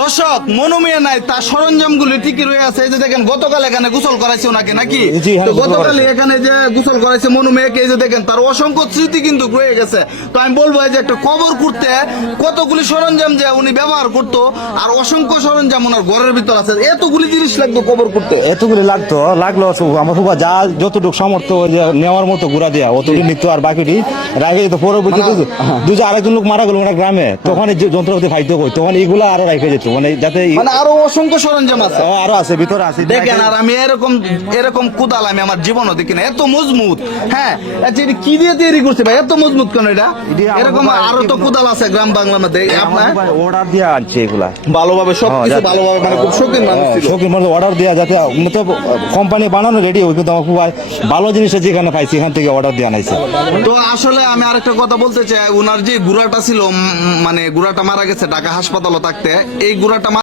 দর্শক মনোমিয়া নাই, তার সরঞ্জাম গুলি ঠিকই রয়ে আছে। এই যে দেখেন গতকাল এখানে গোসল করাইছে ওনাকে নাকি, জি, হ্যাঁ, তো গোসল গতকাল করাইছে। এখানে যে গোসল করাইছে মনোমিয়াকে, এই যে দেখেন তার অসংখ্য স্মৃতি কিন্তু রয়ে গেছে। তো আমি বলবো এই যে একটা কবর করতে কতগুলি সরঞ্জাম যে উনি ব্যবহার করতো, আর অসংখ্য সরঞ্জাম ওনার ঘরের ভিতর আছে। এতগুলি জিনিস লাগতো কবর করতে। এতগুলি লাগলো আমার ফুফা যা যতটুকু সামর্থ্য ওই যে নেওয়ার মতো ঘুরা দেয়া অতটুকু নিত, আর বাকিটি রাখে যেত। পরবর্তীতে দুই যে আরেকজন লোক মারা গেল ওনার গ্রামে, তখন এই যে যন্ত্রপাতি খাইতে কই, তখন এইগুলো আরো রেখে যেত, মানে যাতে মানে আরো অসংখ্য সরঞ্জাম আছে। আরো আছে, ভিতরে আছে। দেখেন, আর আমি এরকম কোদাল আমি আমার জীবনও দেখি না, এত মজবুত। হ্যাঁ, আচ্ছা এটা কি দিয়ে তৈরি করছে ভাই, এত মজবুত কেন এটা? এরকম আরো তো কোদাল আছে গ্রাম বাংলার মধ্যে। আপনার অর্ডার দিয়ে আনছে এগুলা ভালোভাবে সবকিছু ভালোভাবে, মানে খুব শৌখিন মানুষ ছিল। শৌখিন মানুষ অর্ডার দেওয়া, যাতে কোম্পানি বানানো রেডি হয়, কিন্তু আমার ফুফাই ভালো জিনিসটা যেখানে পাইছি এখান থেকে অর্ডার দিয়ে আনাইছে। তো আসলে আমি আরেকটা কথা বলতে চাই, ওনার যে গুড়াটা ছিল, মানে গুড়াটা মারা গেছে ঢাকা হাসপাতালে থাকতে, এই গুড়াটা